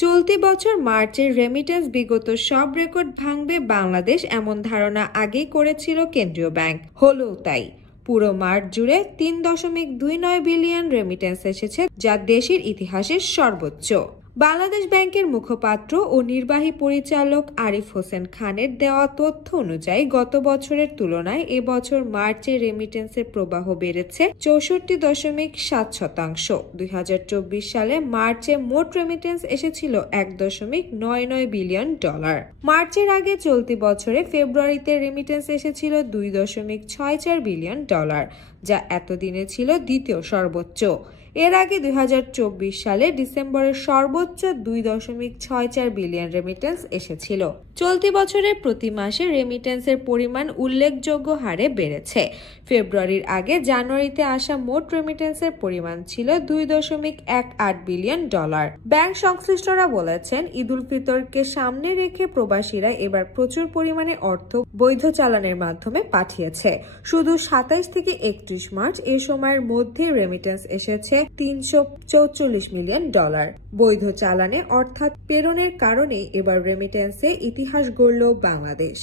চলতি বছর মার্চের রেমিটেন্স বিগত সব রেকর্ড ভাঙবে বাংলাদেশ এমন ধারণা আগেই করেছিল কেন্দ্রীয় ব্যাংক। হলোও তাই। পুরো মার্চ জুড়ে ৩.29 বিলিয়ন রেমিটেন্স এসেছে, যা দেশের ইতিহাসের সর্বোচ্চ। বাংলাদেশ ব্যাংকের মুখপাত্র ও নির্বাহী পরিচালক আরিফ হোসেন খানের দেওয়া তথ্য অনুযায়ী গত বছরের তুলনায় এবছর মার্চে রেমিটেন্সের প্রবাহ বেড়েছে 64.7%। 2024 সালে মার্চে মোট রেমিটেন্স এসেছিল $1.99 বিলিয়ন। মার্চের আগে চলতি বছরে ফেব্রুয়ারিতে রেমিটেন্স এসেছিল $2.64 বিলিয়ন, যা এতদিনে ছিল দ্বিতীয় সর্বোচ্চ। এর আগে 2024 সালে ডিসেম্বরের সর্বোচ্চ $2.64 বিলিয়ন রেমিটেন্স এসেছিল। চলতি বছরের প্রতি মাসে রেমিটেন্সের পরিমাণ উল্লেখযোগ্য হারে বেড়েছে। ফেব্রুয়ারির আগে জানুয়ারিতে আসা মোট রেমিটেন্সের পরিমাণ ছিল $2.18 বিলিয়ন। ব্যাংক সংশ্লিষ্টরা বলেছেন, ঈদুল ফিতরকে সামনে রেখে প্রবাসীরা এবার প্রচুর পরিমাণে অর্থ বৈধ চালানের মাধ্যমে পাঠিয়েছে। শুধু 27 থেকে 31 মার্চ এ সময়ের মধ্যে রেমিটেন্স এসেছে $344 মিলিয়ন। বৈধ চালানে অর্থাৎ প্রেরণের কারণে এবার রেমিটেন্সে ইতিহাস গড়ল বাংলাদেশ।